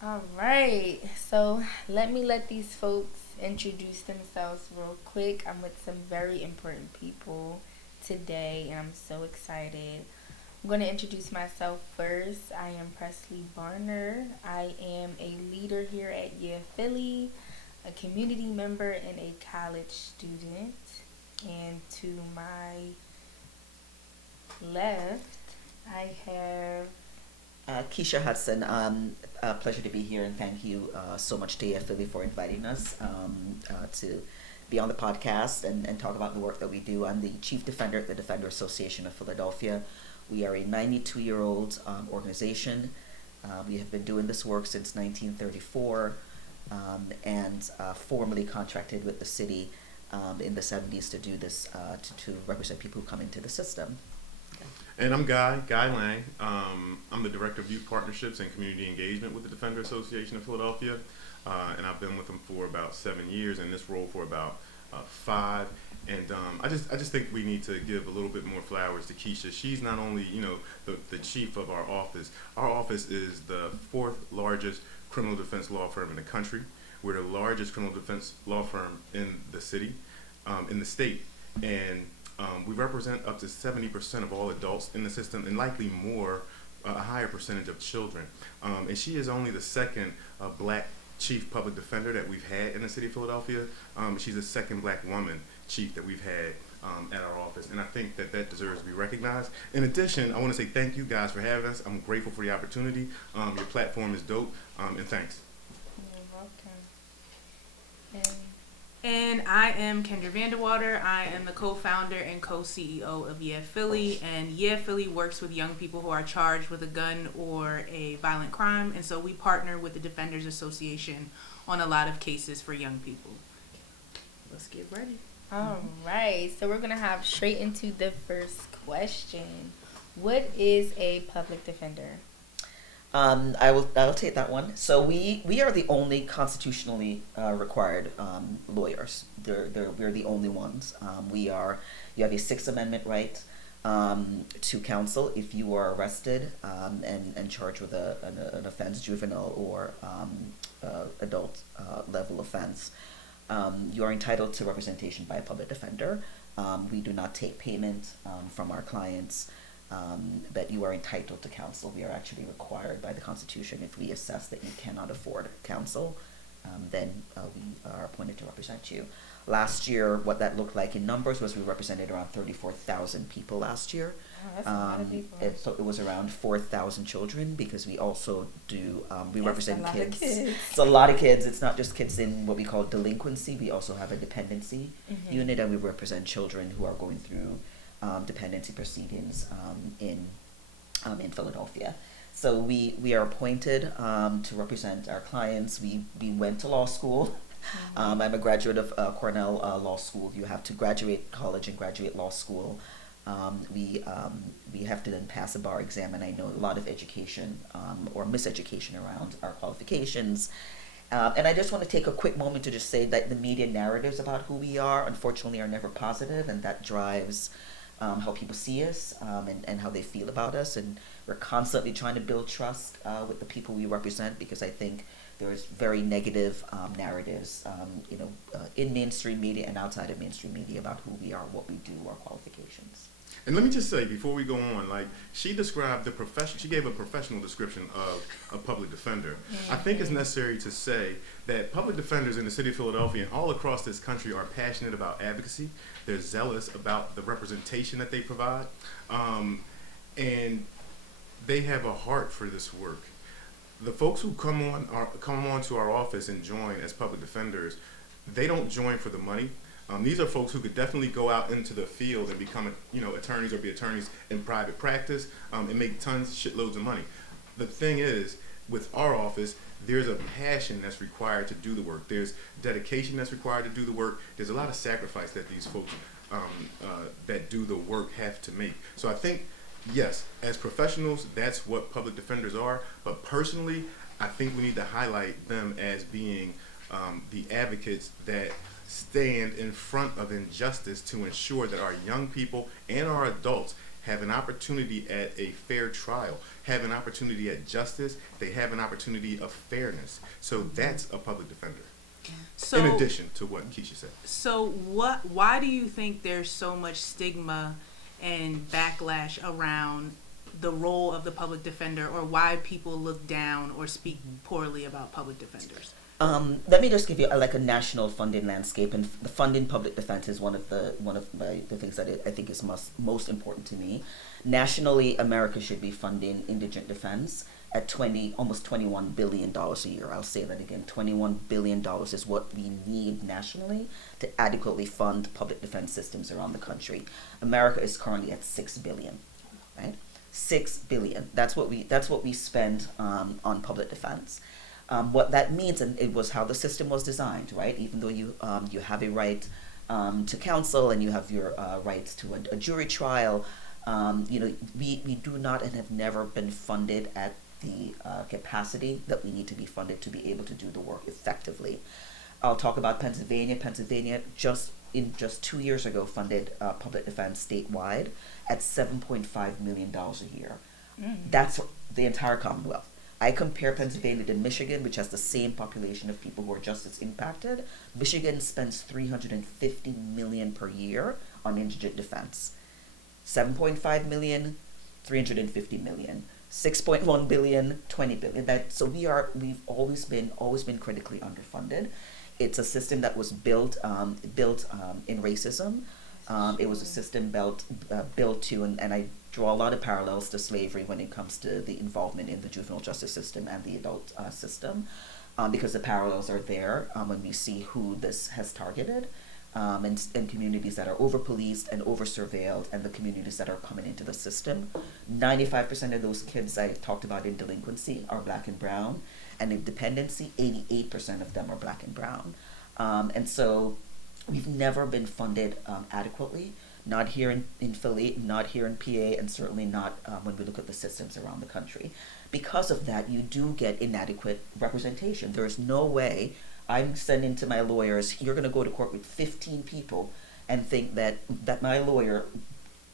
All right, so let these folks introduce themselves real quick. I'm with some very important people today, and I'm so excited. I'm going to introduce myself first. I am Presley Barner. I am a leader here at Yeah Philly, a community member, and a college student. And to my left, I have. Keisha Hudson, a pleasure to be here, and thank you so much to Philly for inviting us to be on the podcast and talk about the work that we do. I'm the Chief Defender at the Defender Association of Philadelphia. We are a 92-year-old organization. We have been doing this work since 1934 and formally contracted with the city in the 70s to do this, to represent people who come into the system. And I'm Guy Lang. I'm the Director of Youth Partnerships and Community Engagement with the Defender Association of Philadelphia. And I've been with them for about 7 years, in this role for about 5. And I just think we need to give a little bit more flowers to Keisha. She's not only, the chief of our office. Our office is the fourth largest criminal defense law firm in the country. We're the largest criminal defense law firm in the city, in the state. And we represent up to 70% of all adults in the system, and likely more, a higher percentage of children. And she is only the second black chief public defender that we've had in the city of Philadelphia. She's the second black woman chief that we've had at our office, and I think that that deserves to be recognized. In addition, I want to say thank you guys for having us. I'm grateful for the opportunity. Your platform is dope, and thanks. You're welcome. And I am Kendra Vanderwater. I am the co-founder and co-CEO of Yeah Philly. And Yeah Philly works with young people who are charged with a gun or a violent crime. And so we partner with the Defenders Association on a lot of cases for young people. Let's get ready. All right, so we're gonna hop straight into the first question. What is a public defender? I will take that one. So we are the only constitutionally required lawyers. We're the only ones. You have a Sixth Amendment right to counsel if you are arrested and charged with an offense, juvenile or adult level offense. You are entitled to representation by a public defender. We do not take payment from our clients. But you are entitled to counsel. We are actually required by the Constitution. If we assess that you cannot afford counsel, then we are appointed to represent you. Last year, what that looked like in numbers was we represented around 34,000 people last year. Oh, that's a lot of people. It was around 4,000 children because we also do, we That's represent a lot of kids. kids. It's a lot of kids. It's not just kids in what we call delinquency. We also have a dependency unit, and we represent children who are going through dependency proceedings in Philadelphia. So we are appointed to represent our clients. We went to law school. I'm a graduate of Cornell Law School. You have to graduate college and graduate law school. We have to then pass a bar exam, and I know a lot of education or miseducation around our qualifications. And I just want to take a quick moment to just say that the media narratives about who we are, unfortunately, are never positive, and that drives how people see us and how they feel about us. And we're constantly trying to build trust with the people we represent, because I think there's very negative narratives, in mainstream media and outside of mainstream media about who we are, what we do, our qualifications. And let me just say before we go on, like she described the profession, she gave a professional description of a public defender. I think it's necessary to say that public defenders in the city of Philadelphia and all across this country are passionate about advocacy. They're zealous about the representation that they provide, and they have a heart for this work. The folks who come on to our office and join as public defenders, they don't join for the money. These are folks who could definitely go out into the field and become, attorneys or be attorneys in private practice and make tons, shitloads of money. The thing is, with our office, there's a passion that's required to do the work. There's dedication that's required to do the work. There's a lot of sacrifice that these folks that do the work have to make. So I think, yes, as professionals, that's what public defenders are. But personally, I think we need to highlight them as being the advocates that stand in front of injustice to ensure that our young people and our adults have an opportunity at a fair trial, have an opportunity at justice, they have an opportunity of fairness. So that's a public defender. So, in addition to what Keisha said. So why do you think there's so much stigma and backlash around the role of the public defender, or why people look down or speak poorly about public defenders? Let me just give you a national funding landscape, and the funding public defense is one of the things that I think is most important to me. Nationally, America should be funding indigent defense at almost $21 billion a year. I'll say that again, $21 billion is what we need nationally to adequately fund public defense systems around the country. America is currently at $6 billion, right? $6 billion. That's what we spend on public defense. What that means, and it was how the system was designed, right? Even though you have a right to counsel and you have your rights to a jury trial, we do not and have never been funded at the capacity that we need to be funded to be able to do the work effectively. I'll talk about Pennsylvania. Pennsylvania just 2 years ago funded public defense statewide at $7.5 million a year. That's the entire Commonwealth. I compare Pennsylvania to Michigan, which has the same population of people who are just as impacted. Michigan spends $350 million per year on indigent defense. 7.5 million, 350 million. 6.1 billion, 20 billion. So we've always been critically underfunded. It's a system that was built in racism. It was a system built to, and I draw a lot of parallels to slavery when it comes to the involvement in the juvenile justice system and the adult system, because the parallels are there when we see who this has targeted, and communities that are over-policed and over-surveilled, and the communities that are coming into the system. 95% of those kids I talked about in delinquency are black and brown, and in dependency, 88% of them are black and brown. And so we've never been funded adequately, not here in Philly, not here in PA, and certainly not when we look at the systems around the country. Because of that, you do get inadequate representation. There is no way I'm sending to my lawyers, you're going to go to court with 15 people and think that my lawyer,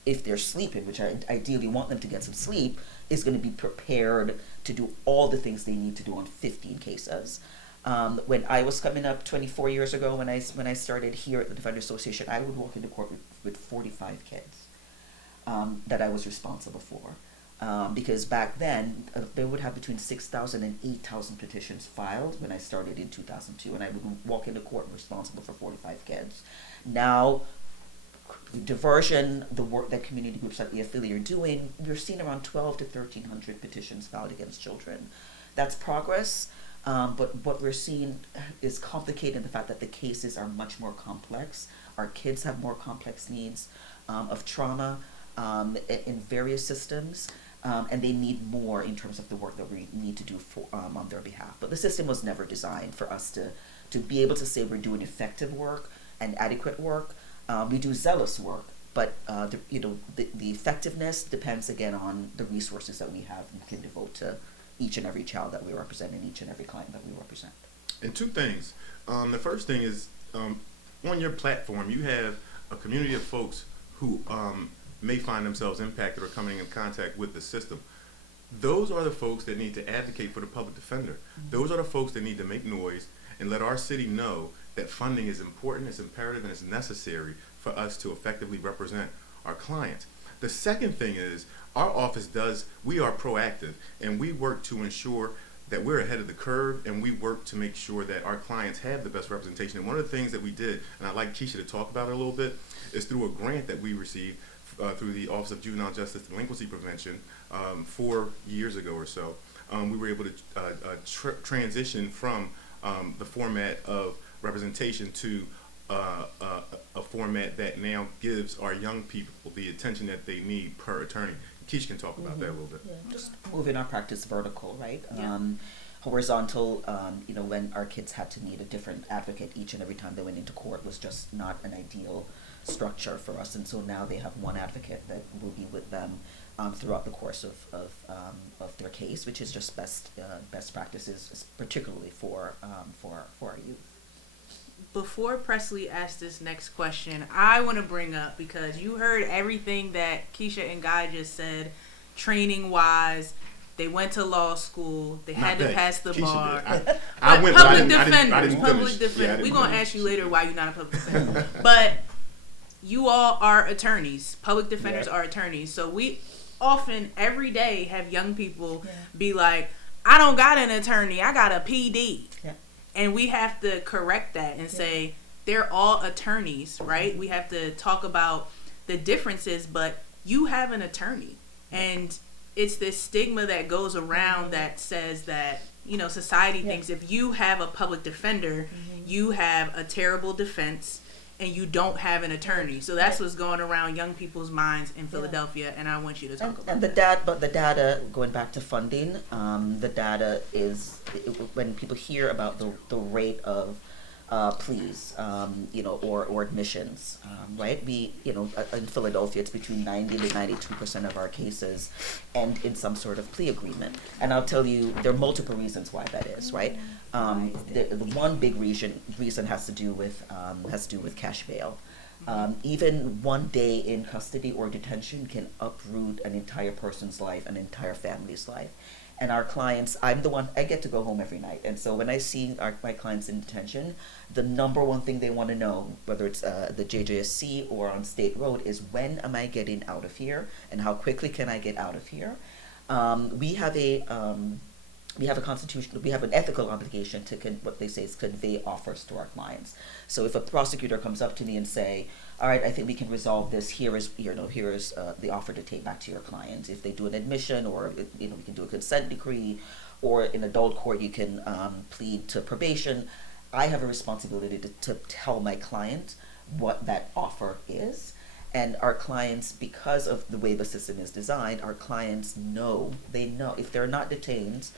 if they're sleeping, which I ideally want them to get some sleep, is going to be prepared to do all the things they need to do on 15 cases. When I was coming up 24 years ago, when I started here at the Defender Association, I would walk into court with 45 kids that I was responsible for. Because back then, they would have between 6,000 and 8,000 petitions filed when I started in 2002, and I would walk into court responsible for 45 kids. Now, diversion, the work that community groups like the affiliate are doing, we're seeing around 12 to 1,300 petitions filed against children. That's progress, but what we're seeing is complicated in the fact that the cases are much more complex. Our kids have more complex needs of trauma in various systems. And they need more in terms of the work that we need to do on their behalf. But the system was never designed for us to be able to say we're doing effective work and adequate work. We do zealous work, but the effectiveness depends again on the resources that we have and can devote to each and every child that we represent and each and every client that we represent. And two things. The first thing is on your platform, you have a community of folks who may find themselves impacted or coming in contact with the system. Those are the folks that need to advocate for the public defender. Those are the folks that need to make noise and let our city know that funding is important, it's imperative, and it's necessary for us to effectively represent our clients. The second thing is our office we are proactive, and we work to ensure that we're ahead of the curve, and we work to make sure that our clients have the best representation. And one of the things that we did, and I'd like Keisha to talk about it a little bit, is through a grant that we received through the Office of Juvenile Justice Delinquency Prevention 4 years ago or so. We were able to transition from the format of representation to a format that now gives our young people the attention that they need per attorney. Keisha can talk about that a little bit. Yeah, just moving our practice vertical, right? Yeah. Horizontal, when our kids had to need a different advocate each and every time they went into court was just not an ideal structure for us, and so now they have one advocate that will be with them throughout the course of their case, which is just best practices, particularly for our youth. Before Presley asks this next question, I want to bring up, because you heard everything that Keisha and Guy just said, training wise. They went to law school. They had to pass the bar. I went, but I didn't public finish. defenders. We're going to ask you later why you're not a public defender. But you all are attorneys. Public defenders are attorneys. So we often, every day, have young people be like, I don't got an attorney. I got a PD. Yeah. And we have to correct that and say, they're all attorneys, right? We have to talk about the differences, but you have an attorney. And it's this stigma that goes around that says that, you know, society thinks if you have a public defender, you have a terrible defense and you don't have an attorney. So that's what's going around young people's minds in Philadelphia, and I want you to talk about that. But the data, going back to funding, the data is, when people hear about the rate of pleas, or admissions, right? We, in Philadelphia, it's between 90 to 92% of our cases end in some sort of plea agreement. And I'll tell you, there are multiple reasons why that is, right? The one big reason has to do with cash bail. Even one day in custody or detention can uproot an entire person's life, an entire family's life. And our clients, I get to go home every night. And so when I see my clients in detention, the number one thing they want to know, whether it's the JJSC or on State Road, is when am I getting out of here and how quickly can I get out of here? We have an ethical obligation to what they say is convey offers to our clients. So if a prosecutor comes up to me and say, all right, I think we can resolve this. Here is the offer to take back to your client. If they do an admission, or we can do a consent decree, or in adult court you can plead to probation. I have a responsibility to tell my client what that offer is, and our clients, because of the way the system is designed, our clients know if they're not detained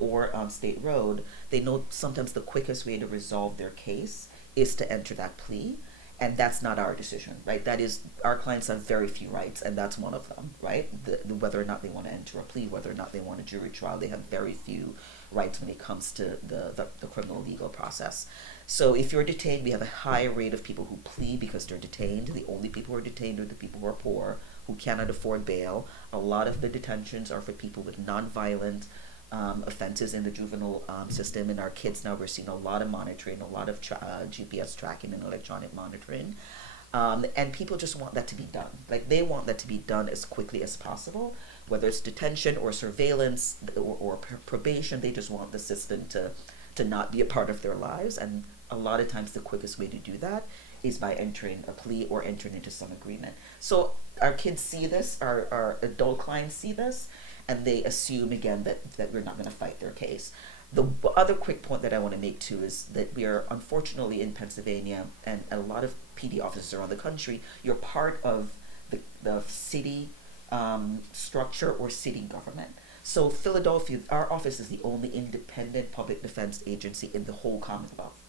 or on State Road, they know sometimes the quickest way to resolve their case is to enter that plea. And that's not our decision, right? That is, our clients have very few rights, and that's one of them, right? Whether or not they want to enter a plea, whether or not they want a jury trial, they have very few rights when it comes to the criminal legal process. So if you're detained, we have a higher rate of people who plead because they're detained. The only people who are detained are the people who are poor, who cannot afford bail. A lot of the detentions are for people with nonviolent offenses in the juvenile system. In our kids now, we're seeing a lot of monitoring, a lot of GPS tracking and electronic monitoring. And people just want that to be done. Like, they want that to be done as quickly as possible, whether it's detention or surveillance or probation. They just want the system to not be a part of their lives. And a lot of times the quickest way to do that is by entering a plea or entering into some agreement. So our kids see this, our adult clients see this, and they assume, again, that we're not going to fight their case. The other quick point that I want to make, too, is that we are, unfortunately, in Pennsylvania, and a lot of PD offices around the country, you're part of the city structure or city government. So Philadelphia, our office is the only independent public defense agency in the whole Commonwealth.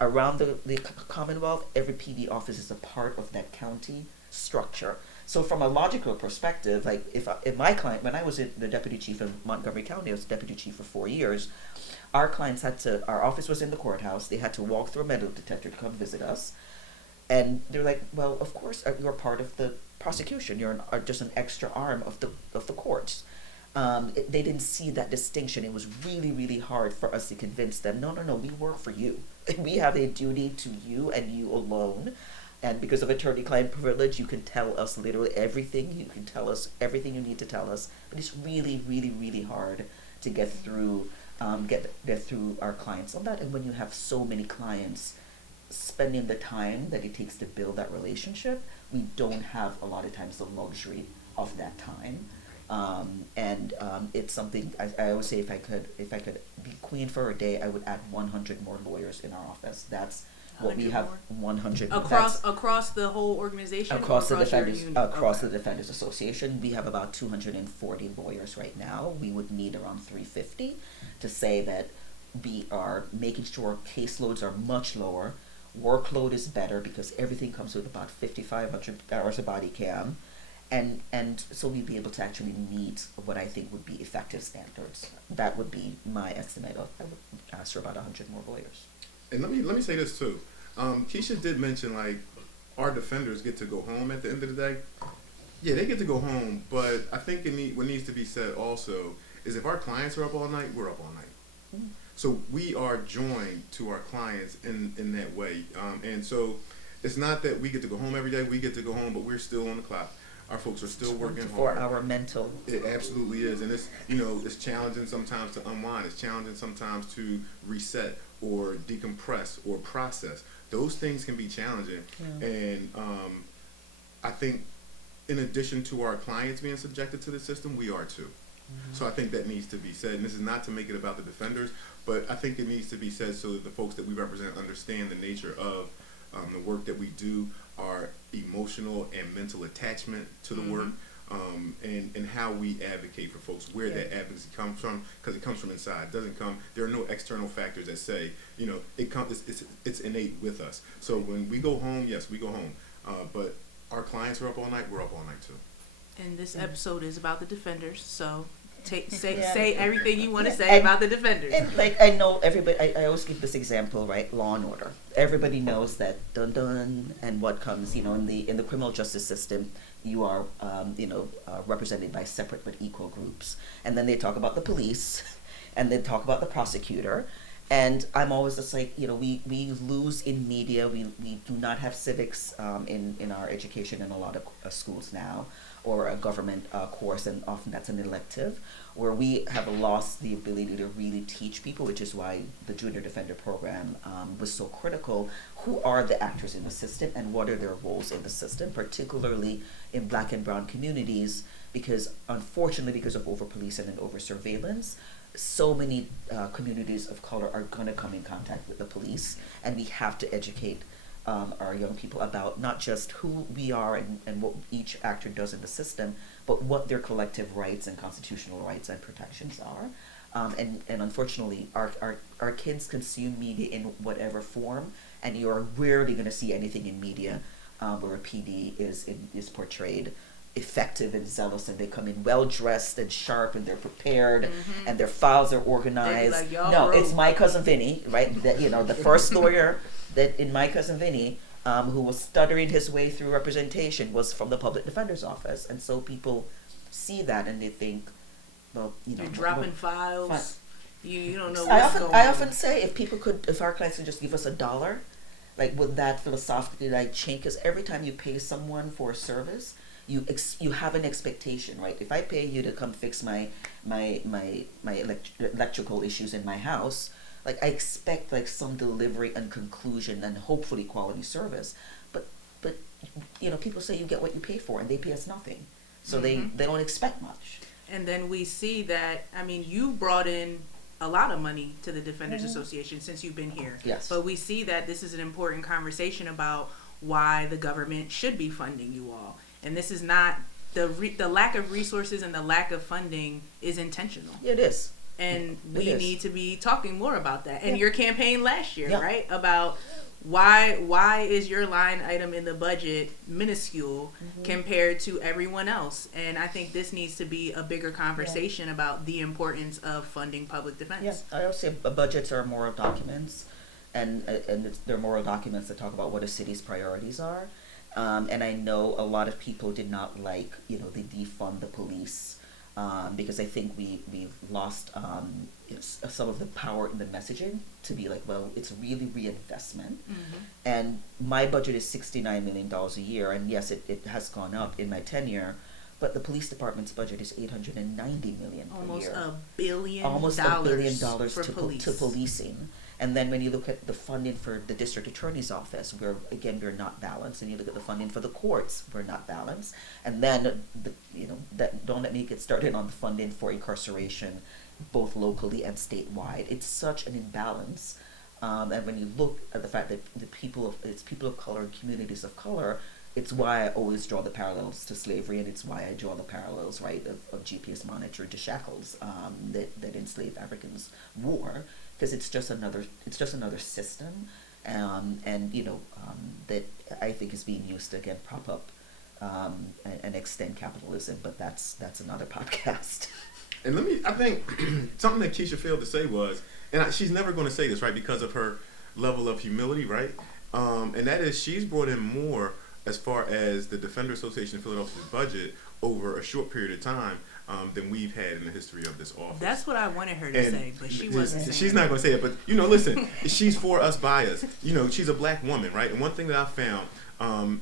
Around the Commonwealth, every PD office is a part of that county structure. So from a logical perspective, like if my client, when I was the deputy chief of Montgomery County, I was deputy chief for 4 years, our clients our office was in the courthouse, they had to walk through a metal detector to come visit us. And they're like, well, of course, you're part of the prosecution, you're just an extra arm of the courts. They didn't see that distinction. It was really, really hard for us to convince them, no, we work for you. We have a duty to you and you alone. And because of attorney-client privilege, you can tell us literally everything. You can tell us everything you need to tell us. But it's really, really, really hard to get through our clients on that. And when you have so many clients spending the time that it takes to build that relationship, we don't have a lot of times the luxury of that time. It's something I always say, if I could be queen for a day, I would add 100 more lawyers in our office. That's what we have. 100 across the whole organization, across the Defenders Association. We have about 240 lawyers right now. We would need around 350 to say that we are making sure caseloads are much lower, workload is better because everything comes with about 5,500 hours of body cam. And so we'd be able to actually meet what I think would be effective standards. That would be my estimate of, I would ask for about 100 more lawyers. And let me say this too. Keisha did mention like our defenders get to go home at the end of the day. Yeah, they get to go home, but I think what needs to be said also is if our clients are up all night, we're up all night. Mm-hmm. So we are joined to our clients in that way. And so it's not that we get to go home every day, we get to go home, but we're still on the clock. Our folks are still working hard. For our mental. It absolutely is. And it's challenging sometimes to unwind. It's challenging sometimes to reset or decompress or process. Those things can be challenging. Yeah. And I think in addition to our clients being subjected to the system, we are too. Mm-hmm. So I think that needs to be said. And this is not to make it about the defenders, but I think it needs to be said so that the folks that we represent understand the nature of the work that we do, our emotional and mental attachment to the mm-hmm. work, and how we advocate for folks, where that advocacy comes from, because it comes from inside. It doesn't come. There are no external factors that say, it comes. It's innate with us. So when we go home, yes, we go home. But our clients are up all night. We're up all night too. And this episode is about the defenders, so say everything you want to say about the defenders. And like I know everybody, I always give this example, right? Law and order. Everybody knows that dun dun and what comes. In the criminal justice system, you are represented by separate but equal groups, and then they talk about the police, and they talk about the prosecutor. And I'm always just like, we lose in media. We do not have civics in our education in a lot of schools now, or a government course, and often that's an elective, where we have lost the ability to really teach people, which is why the Junior Defender Program was so critical. Who are the actors in the system and what are their roles in the system, particularly in Black and brown communities, because unfortunately, because of over-policing and over-surveillance, so many communities of color are going to come in contact with the police, and we have to educate our young people about not just who we are and what each actor does in the system, but what their collective rights and constitutional rights and protections are. And unfortunately, our kids consume media in whatever form, and you are rarely going to see anything in media where a PD is portrayed effective and zealous, and they come in well dressed and sharp, and they're prepared, mm-hmm. and their files are organized. Like, no, it's My Cousin Vinny, right? The first lawyer that in My Cousin Vinny, who was stuttering his way through representation, was from the public defender's office, and so people see that and they think, well, you're dropping files. You don't know what's going on. I often say if our clients could just give us $1, like would that philosophically change? Because every time you pay someone for a service, you have an expectation, right? If I pay you to come fix my electrical issues in my house, like I expect some delivery and conclusion and hopefully quality service. But people say you get what you pay for, and they pay us nothing, so mm-hmm. they don't expect much. And then we see that you brought in a lot of money to the Defenders mm-hmm. Association since you've been here. Yes. But we see that this is an important conversation about why the government should be funding you all. And this is not the lack of resources and the lack of funding is intentional. It is. And we need to be talking more about that. And your campaign last year, yeah. right? About why is your line item in the budget minuscule mm-hmm. compared to everyone else? And I think this needs to be a bigger conversation about the importance of funding public defense. Yes, I always say budgets are moral documents, and they're moral documents that talk about what a city's priorities are. And I know a lot of people did not like, they defund the police because I think we've lost some of the power in the messaging to be like, well, it's really reinvestment. Mm-hmm. And my budget is $69 million a year, and yes, it has gone up in my tenure, but the police department's budget is $890 million per year. Almost $1 billion to policing. And then when you look at the funding for the district attorney's office, we're not balanced. And you look at the funding for the courts, we're not balanced. And then, don't let me get started on the funding for incarceration, both locally and statewide. It's such an imbalance. And when you look at the fact that it's people of color and communities of color, it's why I always draw the parallels to slavery, and it's why I draw the parallels, right, of GPS monitoring to shackles that enslaved Africans wore. Because it's just another system, that I think is being used to again prop up and extend capitalism. But that's another podcast. And I think something that Keisha failed to say was, and she's never going to say this, right, because of her level of humility, right? And that is she's brought in more as far as the Defender Association of Philadelphia's budget over a short period of time than we've had in the history of this office. That's what I wanted her to say, but she wasn't. She's not going to say it, but listen, she's for us by us. She's a black woman, right? And one thing that I found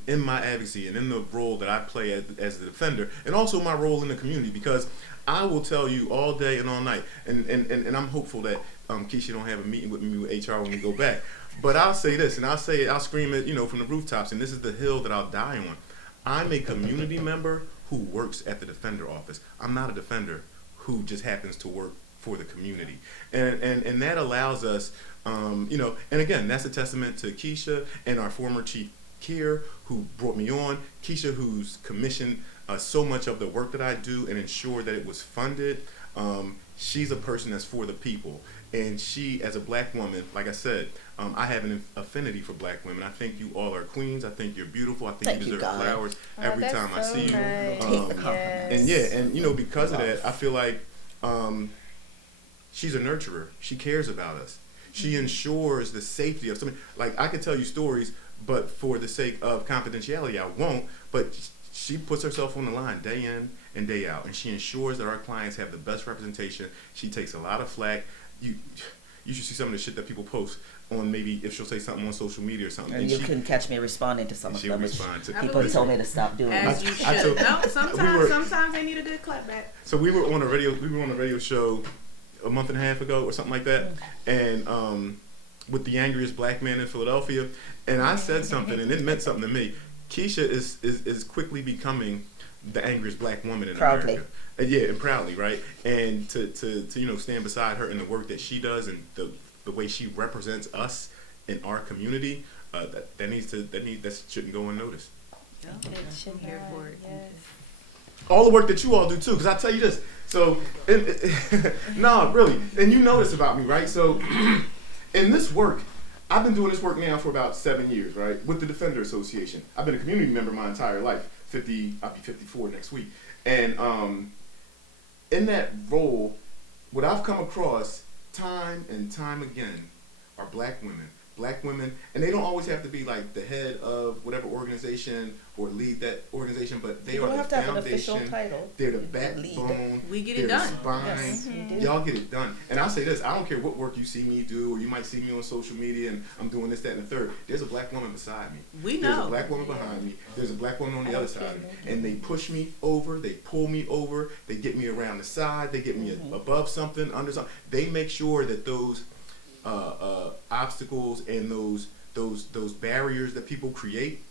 in my advocacy and in the role that I play as the defender, and also my role in the community, because I will tell you all day and all night, and I'm hopeful that Keisha don't have a meeting with me with HR when we go back. But I'll say this, and I'll scream it, from the rooftops, and this is the hill that I'll die on. I'm a community member who works at the defender office. I'm not a defender who just happens to work for the community, and that allows us, and again, that's a testament to Keisha and our former chief Kier, who brought me on. Keisha, who's commissioned so much of the work that I do and ensured that it was funded. She's a person that's for the people. And she, as a black woman, like I said, I have an affinity for black women. I think you all are queens. I think you're beautiful. I think you deserve flowers every time I see you. Yes. And because of that, I feel like she's a nurturer. She cares about us. She ensures the safety of somebody. Like, I could tell you stories, but for the sake of confidentiality, I won't. But she puts herself on the line day in and day out, and she ensures that our clients have the best representation. She takes a lot of flack. You should see some of the shit that people post on, maybe if she'll say something on social media or something. And you can catch me responding to some of them, which people told me to stop doing. As you should. No, sometimes they need a good clap back. So we were on a radio show a month and a half ago or something like that, and with the angriest black man in Philadelphia, and I said something, and it meant something to me. Keisha is quickly becoming the angriest black woman in America. And proudly, right? And to stand beside her in the work that she does and the way she represents us in our community, that shouldn't go unnoticed. Yeah, I'm here for it. Yes. All the work that you all do too, because I tell you this. So, no, really, and you know this about me, right? So, in this work, I've been doing this work now for about 7 years, right? With the Defender Association. I've been a community member my entire life. I'll be 54 next week, and in that role, what I've come across time and time again are black women, and they don't always have to be like the head of whatever organization or lead that organization, but they are the foundation. Have an official title. They're the backbone. We get it done. Spine. Yes, y'all get it done. And I'll say this: I don't care what work you see me do, or you might see me on social media, and I'm doing this, that, and the third. There's a black woman beside me. We know. There's a black woman behind me. There's a black woman on the other side of me, and they push me over. They pull me over. They get me around the side. They get me above something, under something. They make sure that those obstacles and those barriers that people create,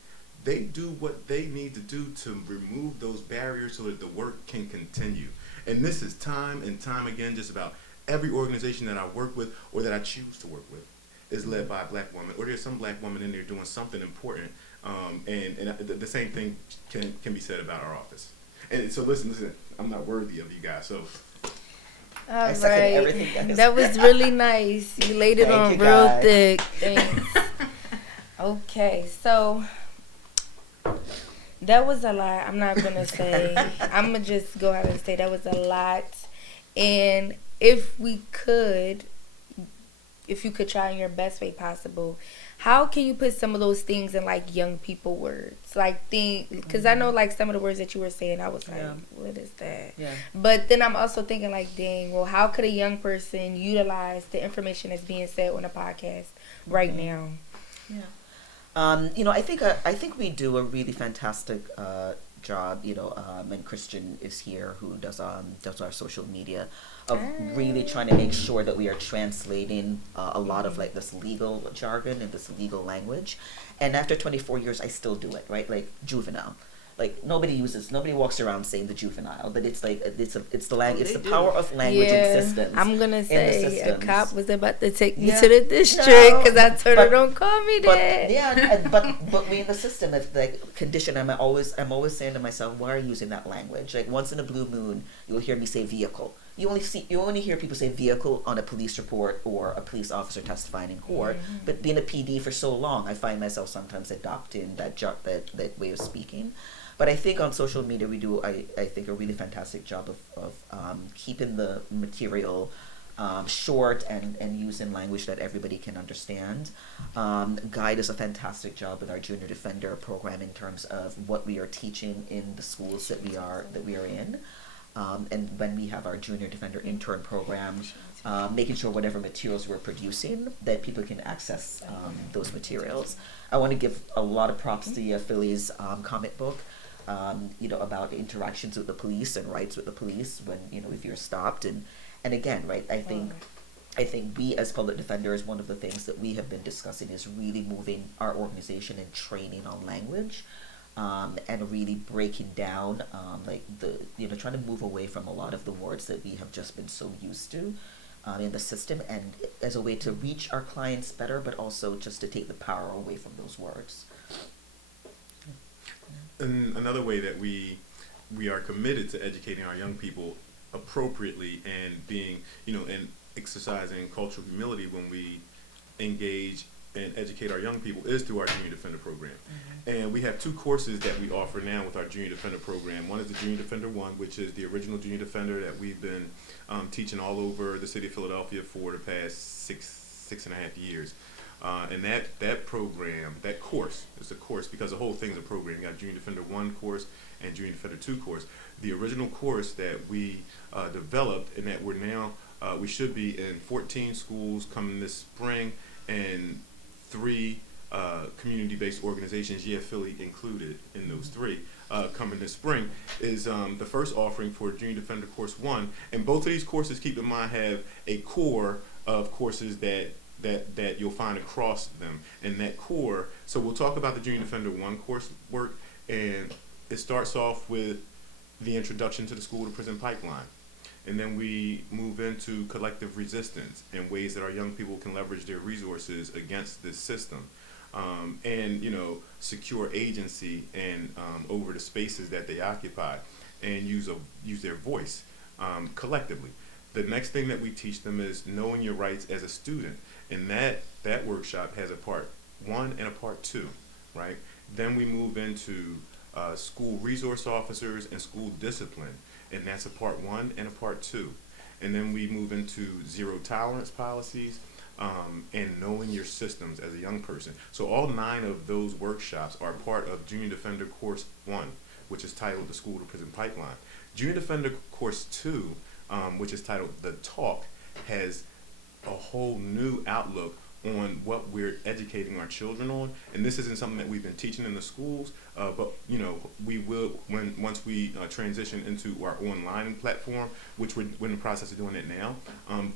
they do what they need to do to remove those barriers so that the work can continue. And this is time and time again, just about every organization that I work with or that I choose to work with is led by a black woman, or there's some black woman in there doing something important. And the same thing can be said about our office. And so listen, I'm not worthy of you guys, so. All right. That was really nice. You laid it on real thick. Thanks. Okay, so that was a lot. I'm not going to say. I'm going to just go ahead and say that was a lot. And if you could try in your best way possible, how can you put some of those things in like young people words? Like because I know like some of the words that you were saying, I was like, what is that? Yeah. But then I'm also thinking like, dang, well, how could a young person utilize the information that's being said on a podcast right now? Yeah. I think we do a really fantastic job, and Christian is here who does our social media, of really trying to make sure that we are translating a lot of like this legal jargon and this legal language. And after 24 years, I still do it, right? Like juvenile. Like nobody walks around saying the juvenile, but it's like it's the power of language existence. I'm gonna say a cop was about to take me to the district because I told her don't call me that. But we in the system, it's like condition. I'm always saying to myself, why are you using that language? Like once in a blue moon, you'll hear me say vehicle. You only hear people say vehicle on a police report or a police officer testifying in court. Mm-hmm. But being a PD for so long, I find myself sometimes adopting that way of speaking. But I think on social media we do, I think, a really fantastic job of keeping the material short and used in language that everybody can understand. Guy does a fantastic job with our junior defender program in terms of what we are teaching in the schools that we are in. And when we have our junior defender intern program, making sure whatever materials we're producing that people can access those materials. I want to give a lot of props to Philly's comic book, about interactions with the police and rights with the police when, if you're stopped. And again, right, I think we as public defenders, one of the things that we have been discussing is really moving our organization and training on language. And really breaking down, trying to move away from a lot of the words that we have just been so used to in the system, and as a way to reach our clients better, but also just to take the power away from those words. And another way that we are committed to educating our young people appropriately and being, and exercising cultural humility when we engage and educate our young people is through our Junior Defender program. And we have 2 courses that we offer now with our Junior Defender program. One is the Junior Defender 1, which is the original Junior Defender that we've been teaching all over the city of Philadelphia for the past six and a half years. And that program, that course, is a course because the whole thing's a program. You got Junior Defender 1 course and Junior Defender 2 course. The original course that we developed and that we're now, we should be in 14 schools coming this spring, and 3 community-based organizations, Philly included in those 3, coming this spring, is the first offering for Junior Defender Course 1. And both of these courses, keep in mind, have a core of courses that you'll find across them. And that core, so we'll talk about the Junior Defender 1 coursework, and it starts off with the introduction to the school-to-prison pipeline. And then we move into collective resistance and ways that our young people can leverage their resources against this system, and secure agency and over the spaces that they occupy, and use their voice collectively. The next thing that we teach them is knowing your rights as a student, and that workshop has a part 1 and a part 2, right? Then we move into school resource officers and school discipline, and that's a part 1 and a part 2. And then we move into zero tolerance policies, and knowing your systems as a young person. So all 9 of those workshops are part of Junior Defender Course 1, which is titled the School to Prison Pipeline. Junior Defender Course 2, which is titled The Talk, has a whole new outlook on what we're educating our children on, and this isn't something that we've been teaching in the schools, but we will once we transition into our online platform, which we're in the process of doing it now.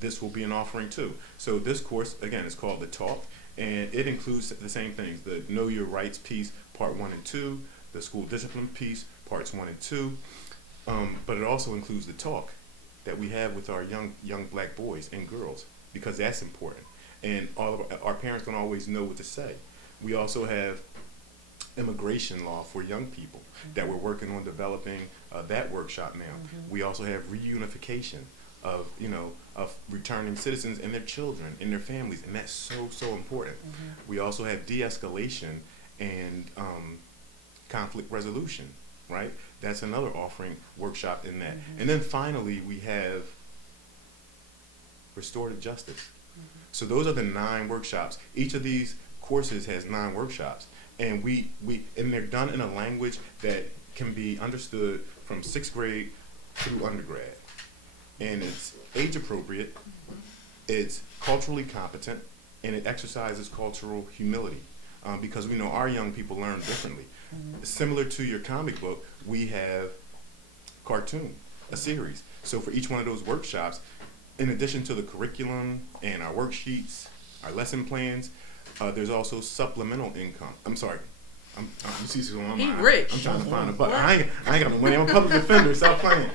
This will be an offering too. So this course again is called The Talk, and it includes the same things: the Know Your Rights piece, part 1 and 2, the school discipline piece, parts 1 and 2, but it also includes the talk that we have with our young black boys and girls, because that's important. And all of our parents don't always know what to say. We also have immigration law for young people that we're working on developing that workshop now. We also have reunification of returning citizens and their children and their families, and that's so important. We also have de-escalation and conflict resolution, right? That's another offering workshop in that. And then finally we have restorative justice. So those are the 9 workshops. Each of these courses has 9 workshops, and and they're done in a language that can be understood from 6th grade through undergrad. And it's age appropriate, it's culturally competent, and it exercises cultural humility, because we know our young people learn differently. Similar to your comic book, we have cartoon, a series. So for each one of those workshops, in addition to the curriculum and our worksheets, our lesson plans, there's also supplemental income. I'm sorry. You see what's on my mind. Rich. I'm trying to find a buck. I ain't got no money. I'm a public defender. Stop playing.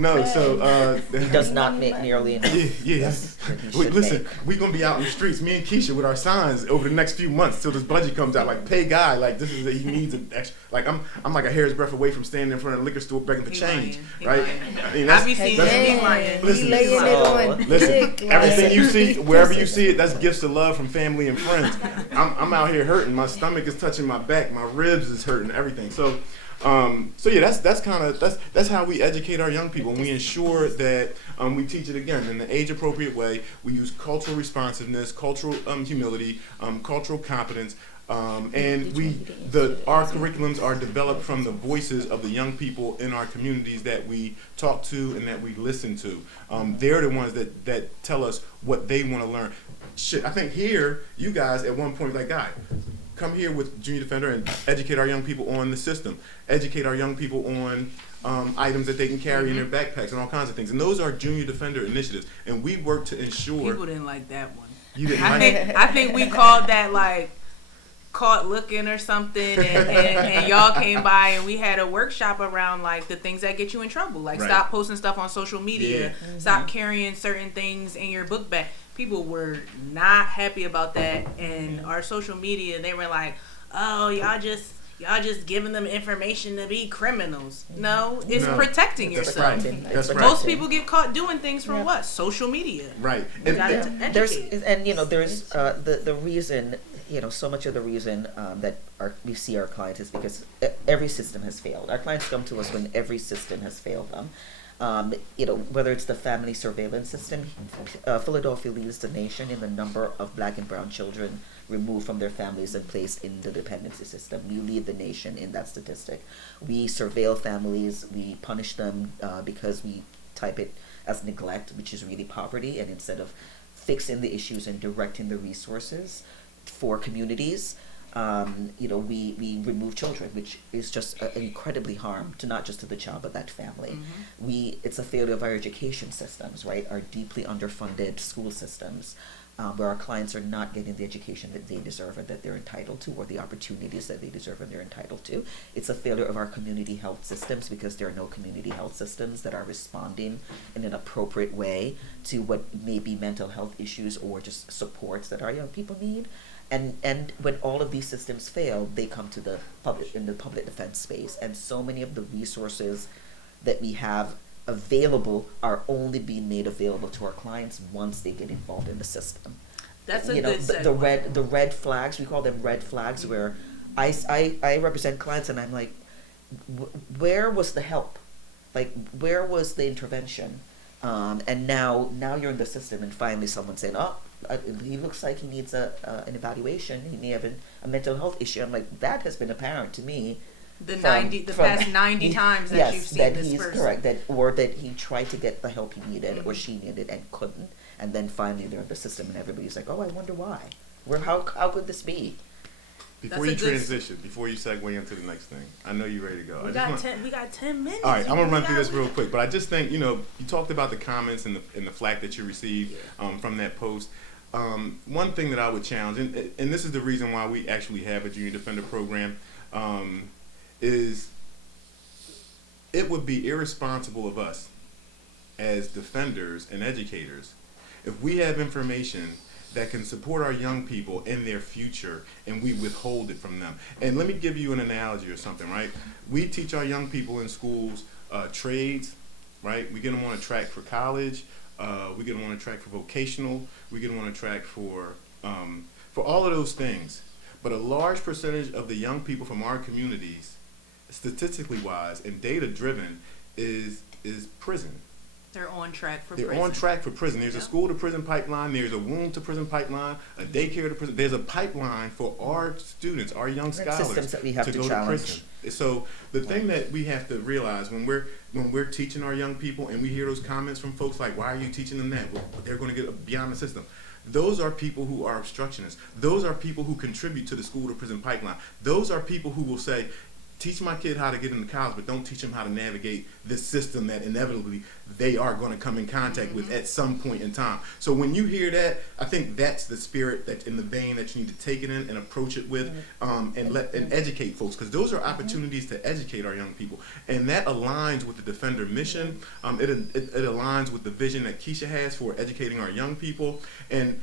No, so He does not make nearly enough. Yes. That he Wait, should listen, make. we're gonna be out in the streets, me and Keisha, with our signs over the next few months till this budget comes out. Like, pay Guy. Like, this is he needs an extra. Like, I'm like a hair's breadth away from standing in front of the liquor store begging for change, right? I mean, I be seeing him lying. Listen, He laying it on Listen, thick, everything like- you see, wherever you see it, that's gifts of love from family and friends. I'm out here hurting. My stomach is touching my back. My ribs is hurting. Everything. So, So yeah, that's how we educate our young people, and we ensure that we teach it again in the age appropriate way. We use cultural responsiveness, cultural humility, cultural competence. And our curriculums are developed from the voices of the young people in our communities that we talk to and that we listen to. They're the ones that tell us what they want to learn. Shit, I think here, you guys at one point, like, guy, come here with Junior Defender and educate our young people on the system, educate our young people on items that they can carry in their backpacks and all kinds of things. And those are Junior Defender initiatives. And we work to ensure. People didn't like that one. You didn't like it? I think we called that like caught looking or something, and y'all came by and we had a workshop around like the things that get you in trouble, like stop posting stuff on social media, stop carrying certain things in your book bag. People were not happy about that, and our social media, they were like, oh, y'all just giving them information to be criminals. No, it's protecting yourself. That's right. Most people get caught doing things from what? Social media. Right. You got to educate. There's the reason, so much of the reason that we see our clients is because every system has failed. Our clients come to us when every system has failed them. Whether it's the family surveillance system, Philadelphia leads the nation in the number of black and brown children removed from their families and placed in the dependency system. We lead the nation in that statistic. We surveil families, we punish them because we type it as neglect, which is really poverty, and instead of fixing the issues and directing the resources for communities, we remove children, which is just incredibly harm to not just to the child but that family. It's a failure of our education systems, right? Our deeply underfunded school systems, where our clients are not getting the education that they deserve and that they're entitled to, or the opportunities that they deserve and they're entitled to. It's a failure of our community health systems because there are no community health systems that are responding in an appropriate way to what may be mental health issues or just supports that our young people need. And when all of these systems fail, they come to the public defense space, and so many of the resources that we have available are only being made available to our clients once they get involved in the system. That's a good segue. The red flags, we call them red flags, where I represent clients and I'm like, where was the help? Like, where was the intervention? And now you're in the system, and finally someone saying, oh, he looks like he needs an evaluation. He may have a mental health issue. I'm like, that has been apparent to me. Past 90 times that you've seen that this he's person. Correct. That he tried to get the help he needed or she needed and couldn't. And then finally they're in the system and everybody's like, oh, I wonder why. How could this be? Before you transition, before you segue into the next thing, I know you're ready to go. We got 10 minutes. All right, I'm gonna run through this real quick, but I just think you talked about the comments and the flack that you received from that post. One thing that I would challenge, and this is the reason why we actually have a Junior Defender program, is it would be irresponsible of us as defenders and educators if we have information that can support our young people in their future and we withhold it from them. And let me give you an analogy or something, right? We teach our young people in schools trades, right? We get them on a track for college, we get them on a track for vocational, we get them on a track for all of those things. But a large percentage of the young people from our communities, statistically wise and data driven, is prison. They're on track for prison. They're on track for prison. There's a school to prison pipeline. There's a womb to prison pipeline. A daycare to prison. There's a pipeline for our students, our young scholars, systems that we have to go challenge. to prison. So the thing that we have to realize when we're teaching our young people and we hear those comments from folks like, "Why are you teaching them that? Well, they're going to get beyond the system." Those are people who are obstructionists. Those are people who contribute to the school to prison pipeline. Those are people who will say, teach my kid how to get into college, but don't teach them how to navigate this system that inevitably they are going to come in contact with at some point in time. So when you hear that, I think that's the spirit that's in the vein that you need to take it in and approach it with, and educate folks, because those are opportunities to educate our young people, and that aligns with the Defender mission. It aligns with the vision that Keisha has for educating our young people. And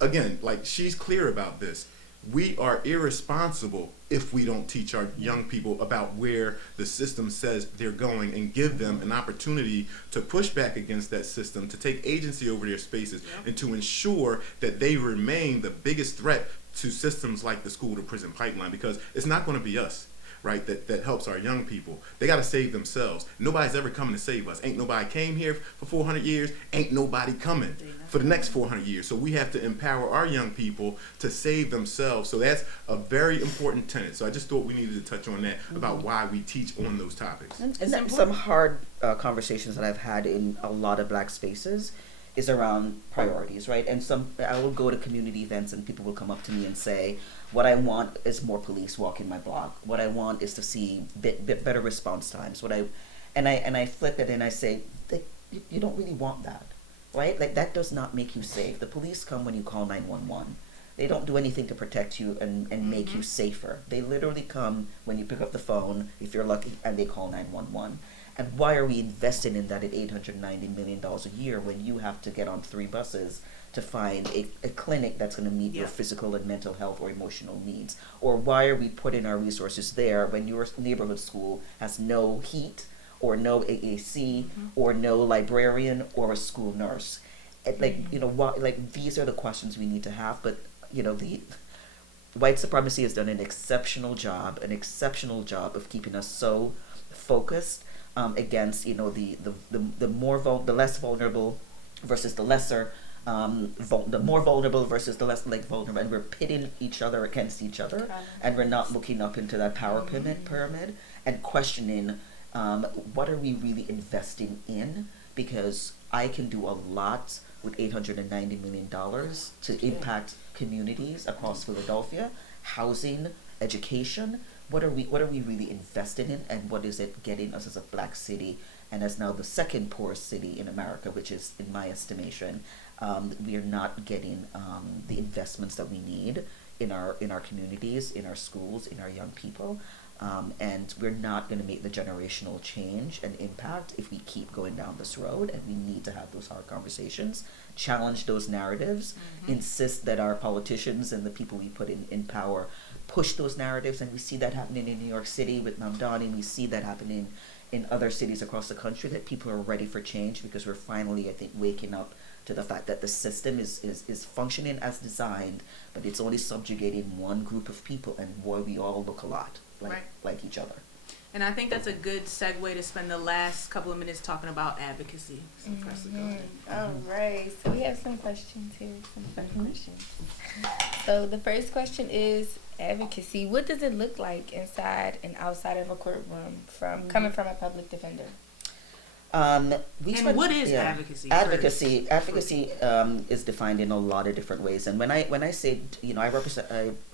again, like, she's clear about this. We are irresponsible if we don't teach our young people about where the system says they're going and give them an opportunity to push back against that system, to take agency over their spaces, and to ensure that they remain the biggest threat to systems like the school to prison pipeline, because it's not going to be us. right, that helps our young people. They got to save themselves. Nobody's ever coming to save us. Ain't nobody came here for 400 years. Ain't nobody coming for the next 400 years. So we have to empower our young people to save themselves. So that's a very important tenet. So I just thought we needed to touch on that about why we teach on those topics. And some hard conversations that I've had in a lot of Black spaces is around priorities, right? And I will go to community events and people will come up to me and say, what I want is more police walking my block. What I want is to see bit better response times. And I flip it and I say, you don't really want that, right? Like, that does not make you safe. The police come when you call 911. They don't do anything to protect you and make you safer. They literally come when you pick up the phone, if you're lucky, and they call 911. And why are we investing in that at $890 million a year when you have to get on 3 buses to find a clinic that's going to meet your physical and mental health or emotional needs? Or why are we putting our resources there when your neighborhood school has no heat or no AAC or no librarian or a school nurse? These are the questions we need to have. But, the white supremacy has done an exceptional job of keeping us so focused against the less vulnerable versus the lesser, the more vulnerable versus the less vulnerable, and we're pitting each other against each other, and we're not looking up into that power pyramid and questioning what are we really investing in, because I can do a lot with $890 million to impact communities across Philadelphia, housing, education. What are we really invested in, and what is it getting us as a Black city, and as now the second poorest city in America, which is, in my estimation, we are not getting the investments that we need in our communities, in our schools, in our young people, and we're not going to make the generational change and impact if we keep going down this road. And we need to have those hard conversations, challenge those narratives, insist that our politicians and the people we put in power push those narratives. And we see that happening in New York City with Mamdani. We see that happening in other cities across the country, that people are ready for change, because we're finally, I think, waking up to the fact that the system is functioning as designed, but it's only subjugating one group of people, and boy, we all look a lot like each other. And I think that's a good segue to spend the last couple of minutes talking about advocacy. So Presley, go ahead. All right. So we have some questions here, some fun questions. So the first question is advocacy. What does it look like inside and outside of a courtroom coming from a public defender? What is advocacy? Advocacy is defined in a lot of different ways. And when I say,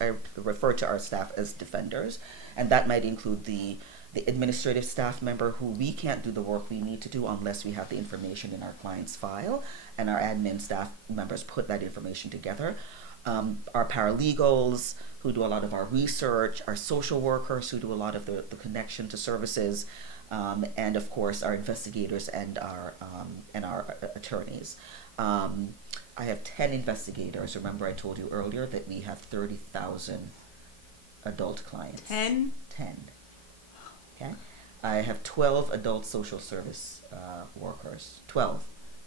I refer to our staff as defenders, and that might include the administrative staff member, who we can't do the work we need to do unless we have the information in our client's file, and our admin staff members put that information together. Our paralegals, who do a lot of our research, our social workers, who do a lot of the connection to services, and of course our investigators and our attorneys. I have 10 investigators. Remember, I told you earlier that we have 30,000 adult clients. 10? 10. Okay. I have 12 adult social service workers. 12.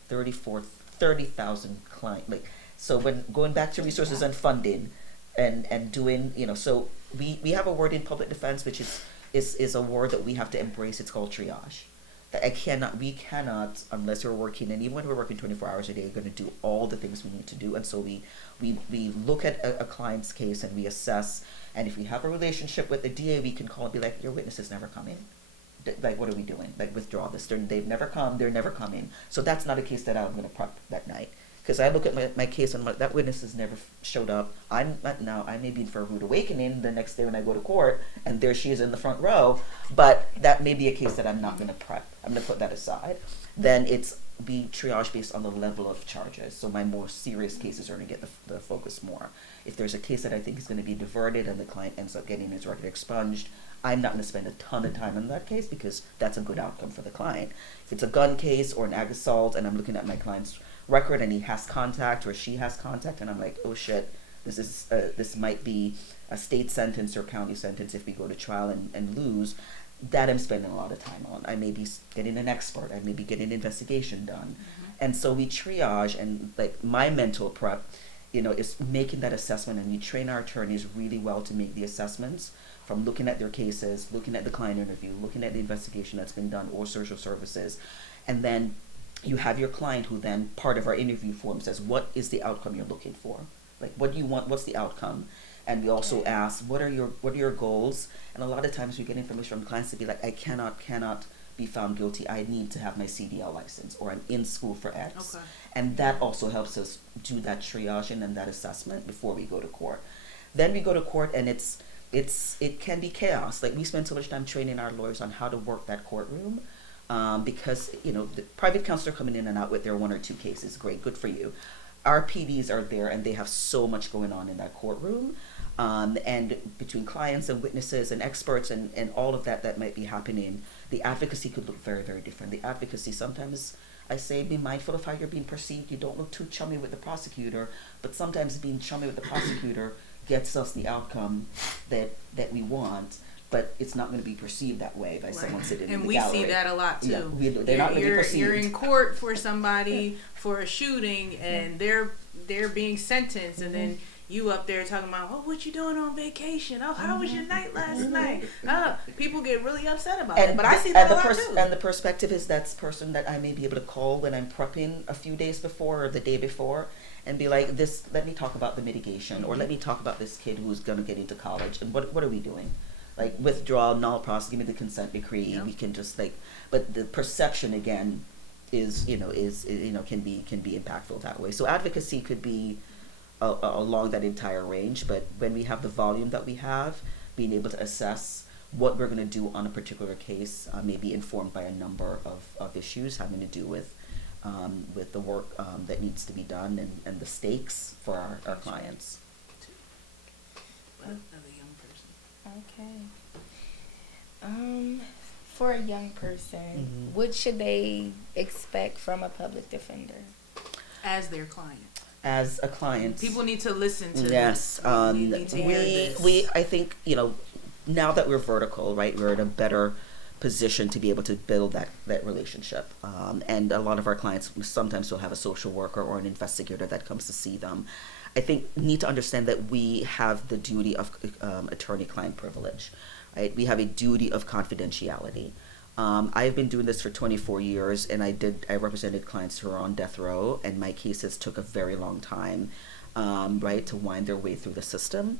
30,000 clients. So when going back to resources and funding and doing, so we have a word in public defense, which is a word that we have to embrace. It's called triage. That we cannot, unless we're working, and even when we're working 24 hours a day, we're going to do all the things we need to do. And so we look at a client's case and we assess, and if we have a relationship with the DA, we can call and be like, your witness is never coming. What are we doing? Withdraw this. They've never come. They're never coming. So that's not a case that I'm going to prep that night. Because I look at my case and that witness has never showed up. I may be in for a rude awakening the next day when I go to court, and there she is in the front row. But that may be a case that I'm not going to prep. I'm going to put that aside. Then it's be triage based on the level of charges. So my more serious cases are going to get the focus more. If there's a case that I think is going to be diverted and the client ends up getting his record expunged, I'm not going to spend a ton of time on that case, because that's a good outcome for the client. If it's a gun case or an ag assault and I'm looking at my client's record and he has contact or she has contact, and I'm like, oh shit, this might be a state sentence or county sentence if we go to trial and lose, that I'm spending a lot of time on. I may be getting an expert, I may be getting an investigation done. And so we triage, and my mental prep is making that assessment, and we train our attorneys really well to make the assessments from looking at their cases, looking at the client interview, looking at the investigation that's been done, or social services. And then you have your client who then, part of our interview form, says, what is the outcome you're looking for? Like, what do you want? What's the outcome? And we also ask, what are your goals? And a lot of times we get information from clients to be like, I cannot be found guilty. I need to have my CDL license, or I'm in school for X. Okay. And that also helps us do that triaging and that assessment before we go to court. Then we go to court, and it can be chaos. Like, we spend so much time training our lawyers on how to work that courtroom, because the private counsel are coming in and out with their one or two cases. Great, good for you. Our PDs are there, and they have so much going on in that courtroom, and between clients and witnesses and experts and all of that might be happening, the advocacy could look very, very different. The advocacy, sometimes I say, be mindful of how you're being perceived. You don't look too chummy with the prosecutor, but sometimes being chummy with the prosecutor gets us the outcome that we want, but it's not going to be perceived that way by someone sitting in the gallery. And we see that a lot too. Yeah, they're not going to be perceived. You're in court for somebody for a shooting, and they're being sentenced, and then you up there talking about, oh, what you doing on vacation? Oh, how was your night last night? People get really upset about it, but I see that a lot too. And the perspective is that's person that I may be able to call when I'm prepping a few days before or the day before, and be like, let me talk about the mitigation, or let me talk about this kid who's going to get into college, and what are we doing? Like, withdrawal, null process, give me the consent decree. Yep. We can just but the perception again is can be impactful that way. So advocacy could be along that entire range, but when we have the volume that we have, being able to assess what we're going to do on a particular case may be informed by a number of issues having to do with the work that needs to be done and the stakes for our clients. Okay. For a young person, what should they expect from a public defender? As their client. As a client. People need to listen to this. Yes. I think, now that we're vertical, right, we're in a better position to be able to build that relationship. And a lot of our clients sometimes will have a social worker or an investigator that comes to see them. I think need to understand that we have the duty of attorney-client privilege, right? We have a duty of confidentiality. I've been doing this for 24 years, and I represented clients who are on death row, and my cases took a very long time, right, to wind their way through the system.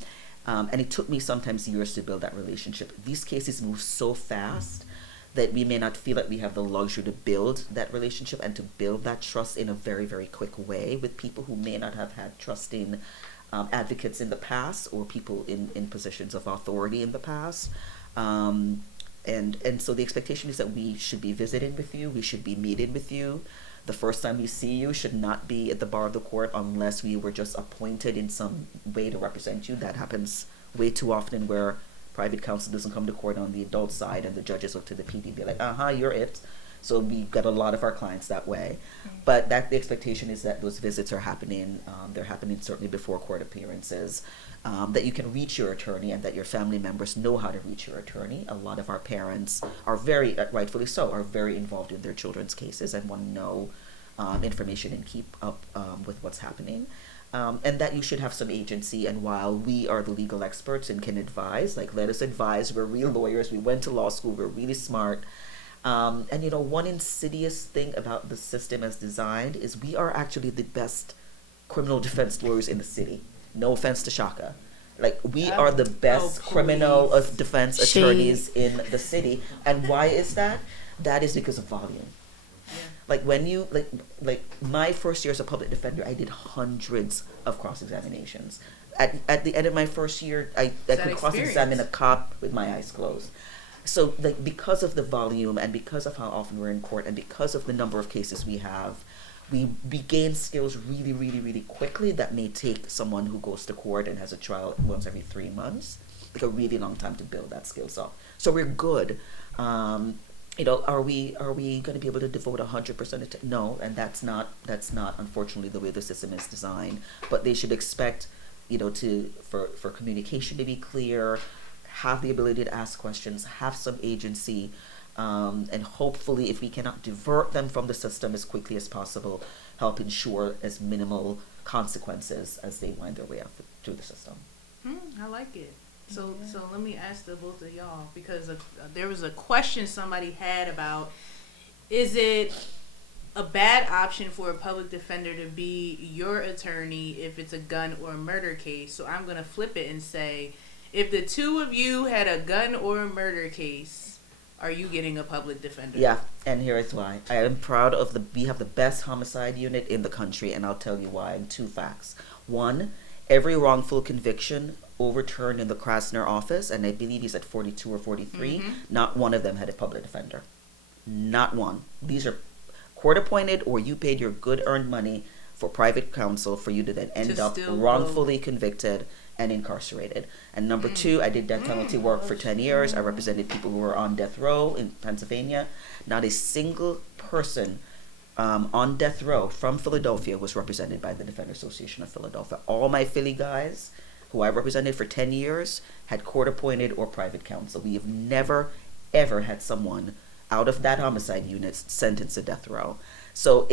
And it took me sometimes years to build that relationship. These cases move so fast that we may not feel that we have the luxury to build that relationship and to build that trust in a very, very quick way with people who may not have had trusting advocates in the past, or people in positions of authority in the past. And so the expectation is that we should be visiting with you, we should be meeting with you. The first time we see you should not be at the bar of the court unless we were just appointed in some way to represent you. That happens way too often, where private counsel doesn't come to court on the adult side and the judges look to the PD and be like, you're it. So we got a lot of our clients that way. But the expectation is that those visits are happening. They're happening certainly before court appearances, that you can reach your attorney and that your family members know how to reach your attorney. A lot of our parents are very, rightfully so, are very involved in their children's cases and want to know information and keep up with what's happening. And that you should have some agency. And while we are the legal experts and can advise, let us advise. We're real lawyers. We went to law school. We're really smart. And one insidious thing about the system as designed is we are actually the best criminal defense lawyers in the city. No offense to Shaka. We are the best criminal defense attorneys in the city. And why is that? That is because of volume. When you my first year as a public defender, I did hundreds of cross-examinations. At the end of my first year, I could cross-examine a cop with my eyes closed. So because of the volume and because of how often we're in court and because of the number of cases we have, we gain skills really, really, really quickly that may take someone who goes to court and has a trial once every 3 months, a really long time to build that skill up. So we're good. Are we going to be able to devote 100% no, and that's not unfortunately the way the system is designed. But they should expect, for communication to be clear, have the ability to ask questions, have some agency, and hopefully, if we cannot divert them from the system as quickly as possible, help ensure as minimal consequences as they wind their way up through the system. I like it. So let me ask the both of y'all, because there was a question somebody had about, is it a bad option for a public defender to be your attorney if it's a gun or a murder case? So I'm going to flip it and say, if the two of you had a gun or a murder case, are you getting a public defender? Yeah, and here is why. I am proud of we have the best homicide unit in the country, and I'll tell you why in 2 facts. 1, every wrongful conviction overturned in the Krasner office, and I believe he's at 42 or 43, not one of them had a public defender. Not one. These are court appointed, or you paid your good earned money for private counsel for you to then end up wrongfully convicted and incarcerated. And number 2, I did death penalty work for 10 years. I represented people who were on death row in Pennsylvania. Not a single person on death row from Philadelphia was represented by the Defender Association of Philadelphia. All my Philly guys who I represented for 10 years had court appointed or private counsel. We have never, ever had someone out of that homicide unit sentenced to death row. So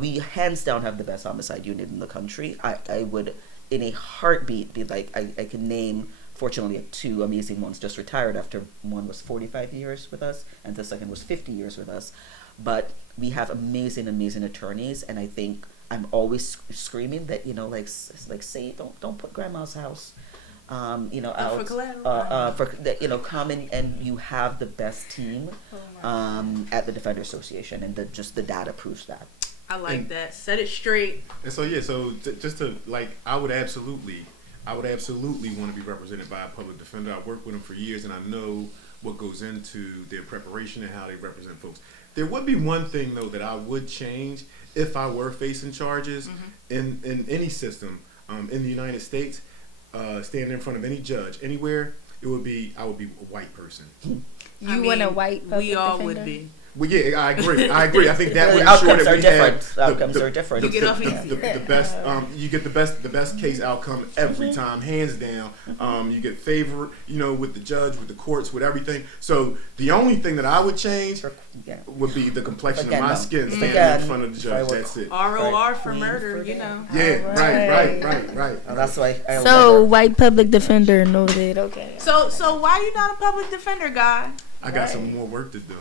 we hands down have the best homicide unit in the country. I would, in a heartbeat, be like, I can name, fortunately, 2 amazing ones just retired after one was 45 years with us and the second was 50 years with us. But we have amazing, amazing attorneys, and I think I'm always screaming that, say, don't put grandma's house, out for collateral. come in and you have the best team at the Defender Association, and the data proves that. I like that. Set it straight. And so just to I would absolutely want to be represented by a public defender. I worked with them for years, and I know what goes into their preparation and how they represent folks. There would be one thing though that I would change if I were facing charges in any system in the United States, standing in front of any judge anywhere. I would be a white person. You want a white public We all defender? would be. Well, yeah, I agree. I think that would ensure that we have outcomes are different. You get off easy. the best. You get the best case outcome every time, hands down. You get favor, with the judge, with the courts, with everything. So the only thing that I would change would be the complexion of my skin standing in front of the judge. That's it. ROR for murder, Yeah, right. That's why. White public defender noted. Okay. So why you not a public defender, guy? I got some more work to do.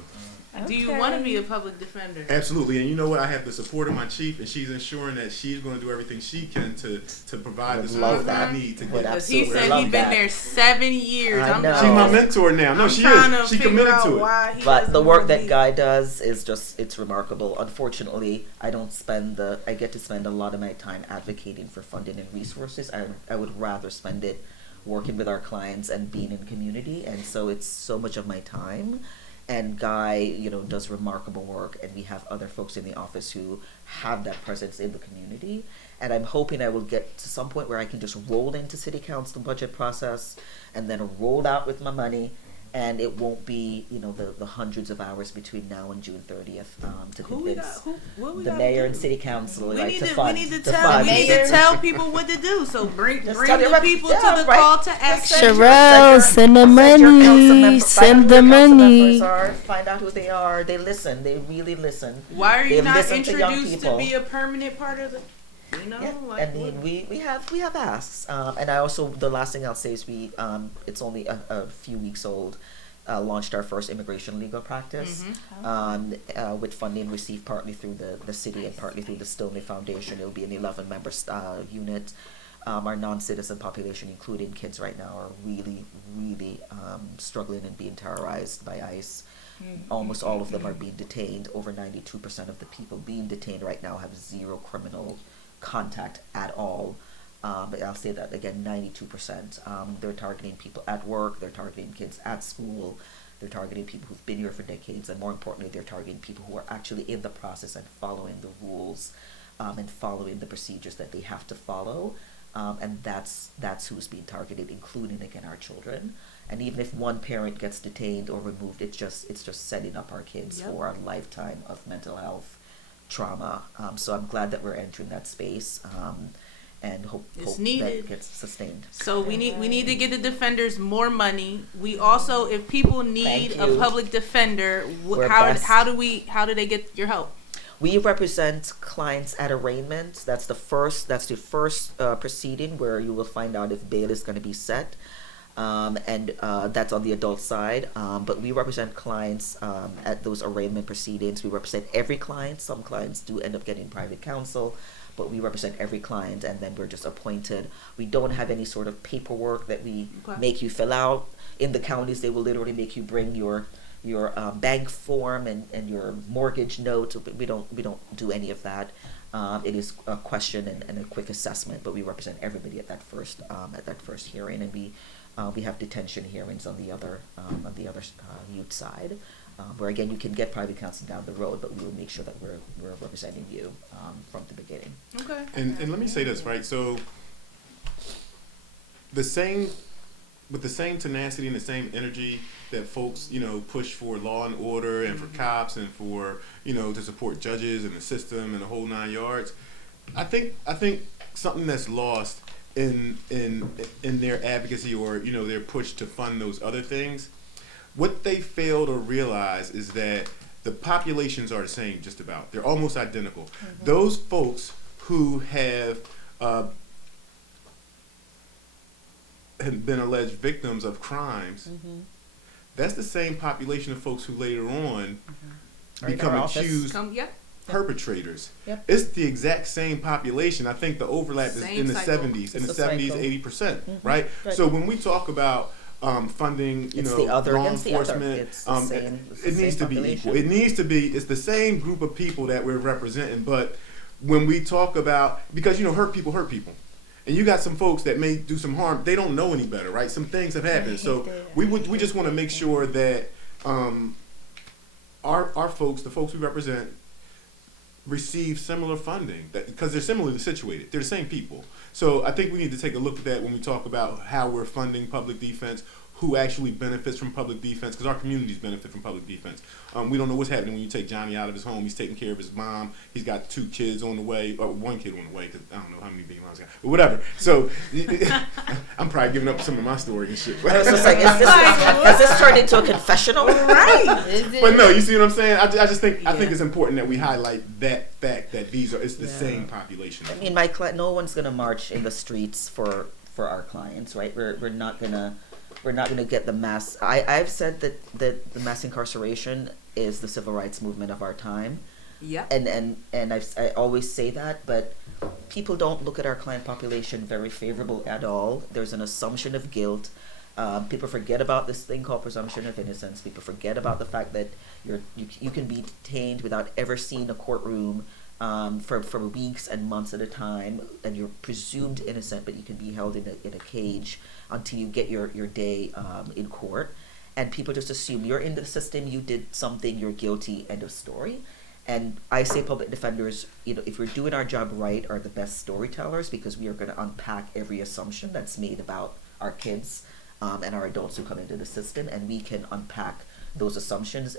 Do you want to be a public defender? Absolutely, and you know what? I have the support of my chief, and she's ensuring that she's going to do everything she can to provide the support that I need to get. Because he said he's been there 7 years. I know. She's my mentor now. No, she is. She committed to it. But the work that Guy does is it's remarkable. Unfortunately, I get to spend a lot of my time advocating for funding and resources. I would rather spend it working with our clients and being in community, and so it's so much of my time. And Guy, does remarkable work, and we have other folks in the office who have that presence in the community. And I'm hoping I will get to some point where I can just roll into city council budget process and then roll out with my money, and it won't be, the hundreds of hours between now and June 30th to convince the mayor and city council we need to fund. We need to tell people what to do. So bring the people to the call to action. Sherelle, send the money. Send the money. Find out who they are. They listen. They really listen. Why are you not introduced to be a permanent part of the? We have asks, and I also, the last thing I'll say is it's only a few weeks old. Launched our first immigration legal practice with funding received partly through the city and partly through the Stoney Foundation. It'll be an 11-member unit. Our non-citizen population, including kids right now, are really, really struggling and being terrorized by ICE. Almost all of them are being detained. Over 92% of the people being detained right now have zero criminal contact at all. But I'll say that again, 92%. They're targeting people at work, they're targeting kids at school, they're targeting people who've been here for decades, and more importantly, they're targeting people who are actually in the process and following the rules and following the procedures that they have to follow. And that's who's being targeted, including, again, our children. And even if one parent gets detained or removed, it's just setting up our kids for a lifetime of mental health trauma. So I'm glad that we're entering that space. And hope that gets sustaid. So we need to get the defenders more money. We also, if people need a public defender, how do they get your help? We represent clients at arraignment. That's the first proceeding where you will find out if bail is going to be set. And that's on the adult side. But we represent clients at those arraignment proceedings. We represent every client. Some clients do end up getting private counsel, but we represent every client, and then we're just appointed. We don't have any sort of paperwork that we make you fill out. In the counties, they will literally make you bring your bank form and your mortgage note. We don't do any of that. It is a question and a quick assessment, but we represent everybody at that first hearing, and we have detention hearings on the other youth side, where again you can get private counsel down the road, but we will make sure that we're representing you from the beginning. Okay. And let me say this, right? So with the same tenacity and the same energy that folks, push for law and order and for cops and for, to support judges and the system and the whole 9 yards, I think something that's lost in their advocacy or, their push to fund those other things, what they fail to realize is that the populations are the same just about. They're almost identical. Mm-hmm. Those folks who have been alleged victims of crimes, that's the same population of folks who later on become accused perpetrators. Yep. It's the exact same population. I think the overlap is in the 70s, 80%, right? So when we talk about funding, law enforcement, it needs to be equal. It needs to be, it's the same group of people that we're representing, but when we talk about, because, hurt people. And you got some folks that may do some harm. They don't know any better, right? Some things have happened. So we just want to make sure that our folks, the folks we represent, receive similar funding because they're similarly situated. They're the same people. So I think we need to take a look at that when we talk about how we're funding public defense, who actually benefits from public defense, because our communities benefit from public defense. We don't know what's happening when you take Johnny out of his home. He's taking care of his mom. He's got 2 kids on the way, or 1 kid on the way, because I don't know how many baby moms got, but whatever. So I'm probably giving up some of my story and shit. I was just like, has this turned into a confessional? Right. But no, you see what I'm saying? I just think I think it's important that we highlight that fact that it's the same population. I mean, no one's gonna march in the streets for our clients, right? We're not gonna get the mass. I've said that the mass incarceration is the civil rights movement of our time. Yeah. And I always say that, but people don't look at our client population very favorable at all. There's an assumption of guilt. People forget about this thing called presumption of innocence. People forget about the fact that you can be detained without ever seeing a courtroom for weeks and months at a time, and you're presumed innocent, but you can be held in a cage until you get your day in court. And people just assume you're in the system, you did something, you're guilty, end of story. And I say public defenders, if we're doing our job right, are the best storytellers, because we are going to unpack every assumption that's made about our kids and our adults who come into the system, and we can unpack those assumptions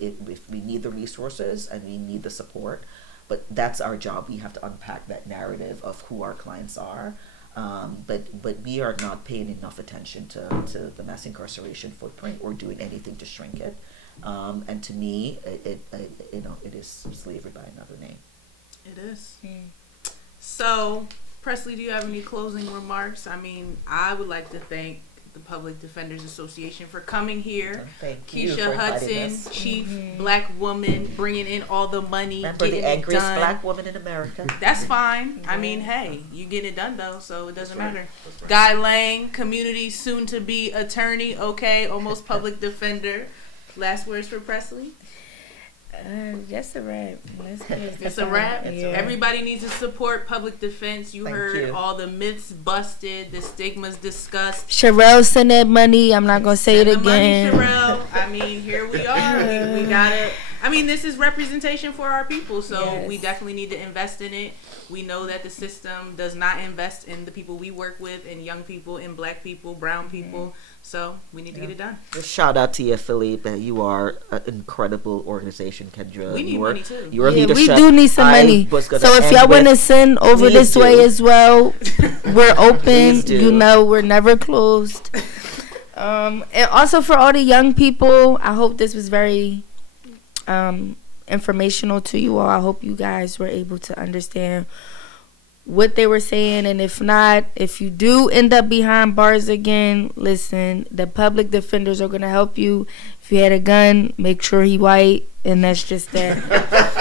if we need the resources and we need the support. But that's our job. We have to unpack that narrative of who our clients are. But we are not paying enough attention to the mass incarceration footprint or doing anything to shrink it. And to me, it is slavery by another name. It is. So, Presley, do you have any closing remarks? I mean, I would like to thank the Public Defenders Association for coming here. Thank Keisha you for Hudson, Chief Black woman, bringing in all the money, Remember getting the it angriest done. Black woman in America. That's fine. I mean, hey, you get it done though, so it doesn't That's right. matter. That's right. Guy Lang, community soon to be attorney, okay, almost public defender. Last words for Presley? That's a wrap. It's a wrap. Yeah. Everybody needs to support public defense. You Thank heard you. all the myths busted, the stigmas discussed. Sherelle, send that money. I'm not gonna say Send it the money, again. Sherelle. I mean, here we are. We gotta. I mean, this is representation for our people, so Yes. we definitely need to invest in it. We know that the system does not invest in the people we work with, in young people, in Black people, brown people. So we need to get it done. Just shout out to you, Philippe. You are an incredible organization, Kendra. We need Your money, too. Your Yeah, leadership. we do need some I money. was gonna So if end y'all want to with- send over Please this way do. as well, we're open. Please do. We're never closed. And also for all the young people, I hope this was very informational to you all. I hope you guys were able to understand what they were saying, and if not, if you do end up behind bars again, listen, the public defenders are going to help you. If you had a gun, make sure he white, and that's just that.